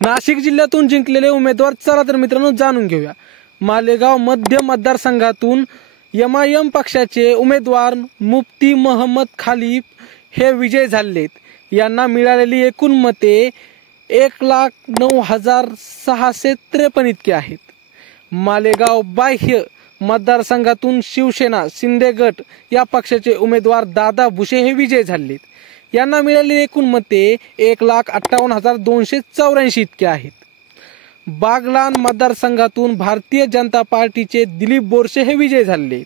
नाशिक जिल्ह्यातून जिंकलेले उमेदवार चला तर मित्रांनो जाणून घेऊया। मालेगाव मध्य मतदारसंघातून एमआयएम पक्षाचे उमेदवार मुफ्ती मोहम्मद खालिफ हे विजय झालेत। यांना मिळालेली एकूण मते 1,09,653 इतकी आहेत। मालेगाव बाह्य मतदारसंघातून शिवसेना शिंदे गट या पक्षाचे उमेदवार दादा भुसे हे विजय झालेत। यांना मिळालेली एकूण मते 1,58,284 इतके आहेत। बागलाण मतदारसंघातून भारतीय जनता पार्टीचे दिलीप बोरसे हे विजय झाले।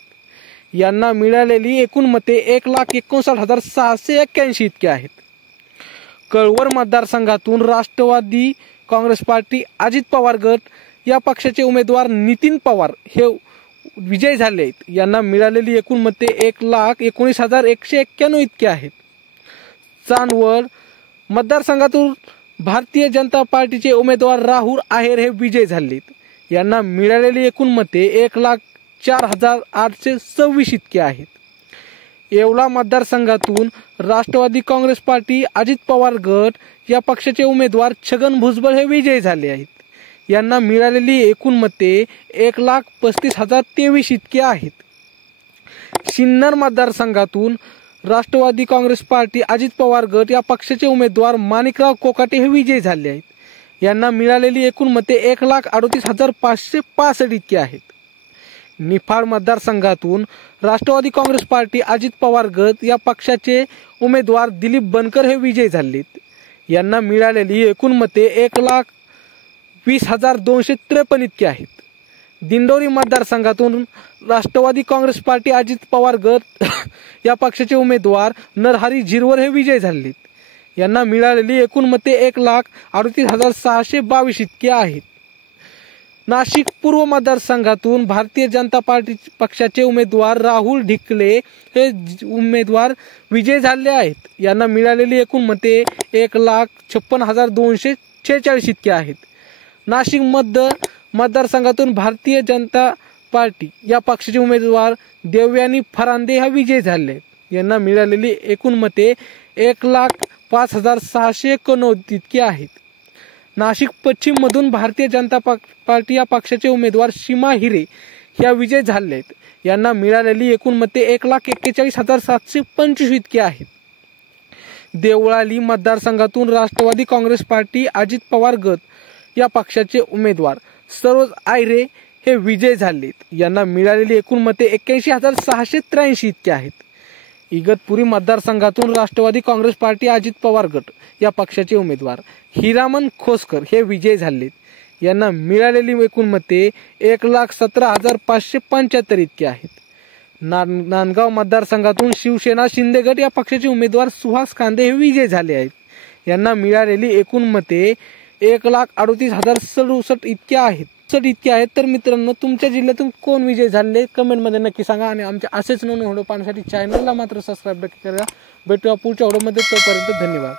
यांना मिळालेली एकूण मते 1,59,681 इतके आहेत। कळवण मतदारसंघातून राष्ट्रवादी काँग्रेस पार्टी अजित पवार गट या पक्षाचे उमेदवार नितीन पवार हे विजय झाले आहेत। यांना मिळालेली एकूण मते 1,19,191 इतके आहेत। चांदवड मतदारसंघातून भारतीय जनता पार्टीचे उमेदवार राहुल आहेर हे विजय झालेत। यांना मिळालेली एकूण मते 1,04,826 इतके आहेत। येवला मतदारसंघातून राष्ट्रवादी काँग्रेस पार्टी अजित पवार गट या पक्षाचे उमेदवार छगन भुजबळ हे विजयी झाले आहेत। यांना मिळालेली एकूण मते 1,35,023 इतके आहेत। सिन्नर मतदारसंघातून राष्ट्रवादी काँग्रेस पार्टी अजित पवार गट या पक्षाचे उमेदवार माणिकराव कोकाटे हे विजयी झाले आहेत। यांना मिळालेली एकूण मते 1,38,565 इतके आहेत। निफाड मतदारसंघातून राष्ट्रवादी काँग्रेस पार्टी अजित पवार गट या पक्षाचे उमेदवार दिलीप बनकर हे विजयी झालेत। यांना मिळालेली एकूण मते 1,20,253 इतके आहेत। दिंडोरी मतदारसंघातून राष्ट्रवादी काँग्रेस पार्टी अजित पवार गट या पक्षाचे उमेदवार नरहरी झिरवर हे विजयी झालेत। यांना मिळालेली एकूण मते 1,38,622 इतके आहेत। नाशिक पूर्व मतदारसंघातून भारतीय जनता पार्टी पक्षाचे उमेदवार राहुल ढिकले हे उमेदवार विजयी झाले आहेत। यांना मिळालेली एकूण मते 1,56,246 इतके आहेत। नाशिक मध्य मतदारसंघातून भारतीय जनता पार्टी या पक्षाचे उमेदवार देवयानी फरांदे हा विजयी झाले। यांना मिळालेली एकूण मते 1,05,689 इतके आहेत। नाशिक पश्चिम मधून भारतीय जनता पार्टी या पक्षाचे उमेदवार सीमा हिरे ह्या विजय झाले। यांना मिळालेली एकूण मते 1,41,725 इतके आहेत। देवळाली मतदारसंघातून राष्ट्रवादी काँग्रेस पार्टी अजित पवार गट या पक्षाचे उमेदवार सरोज आयरे हे विजय झालेत। यांना मिळालेली एकूण मते 81,683 इतके आहेत। इगतपुरी मतदारसंघातून राष्ट्रवादी काँग्रेस पार्टी अजित पवार गट या पक्षाचे उमेदवार हिरामन खोसकर हे विजय झालेत। यांना मिळालेली एकूण मते 1,17,575 इतके आहेत। नांदगाव मतदारसंघातून शिवसेना शिंदे गट या पक्षाचे उमेदवार सुहास कांदे हे विजय झाले आहेत। यांना मिळालेली एकूण मते 1,38,067 इतके आहेत। तर मित्रांनो, तुमच्या जिल्ह्यातून कोण विजय झाले कमेंटमध्ये नक्की सांगा आणि आमच्या असेच नवीन व्हिडिओ पाहण्यासाठी चॅनलला मात्र सबस्क्राईब करा। भेटूया पुढच्या व्हिडिओमध्ये, तोपर्यंत धन्यवाद।